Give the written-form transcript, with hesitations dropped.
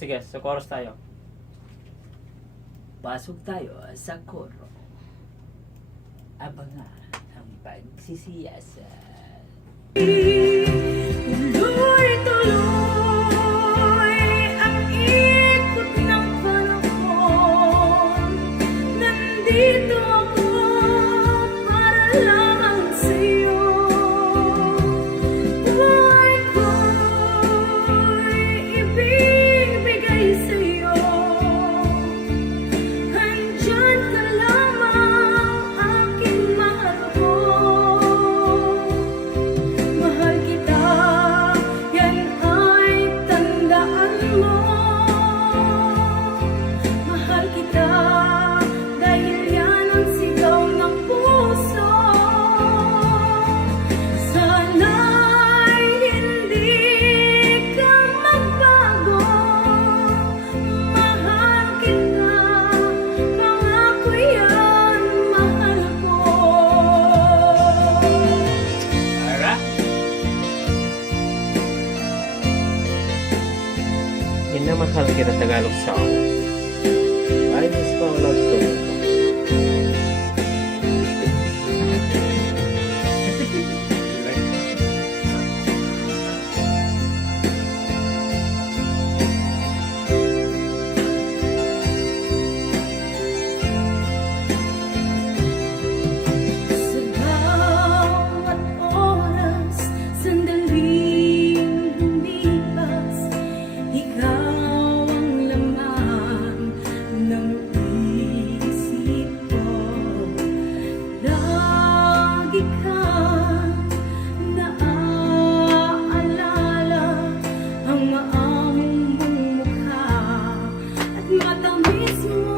sige, sa chorus tayo. Pasok tayo sa koro. Abangan ang pagsisiyasat. Tuloy-tuloy ang ikot ng panahon. Nandito ako para lamang sa'yo. Buhay ko'y ibibigay sa'yo. Andyan ka lamang, aking mahal ko. Mahal kita, yan ay tandaan mo. Mahal kita, dahil yan ang sigaw ng puso. Sana'y hindi ka magbago. Mahal kita, pangako yan, mahal ko. Alright. Minamahal kita Tagalog song. Ay, mas pang love story ko. Sa bawat oras, sandaling lumipas, ikaw ang laman ng isip ko. Lagi kang naaalala, ang maamong mong mukha at matamis mo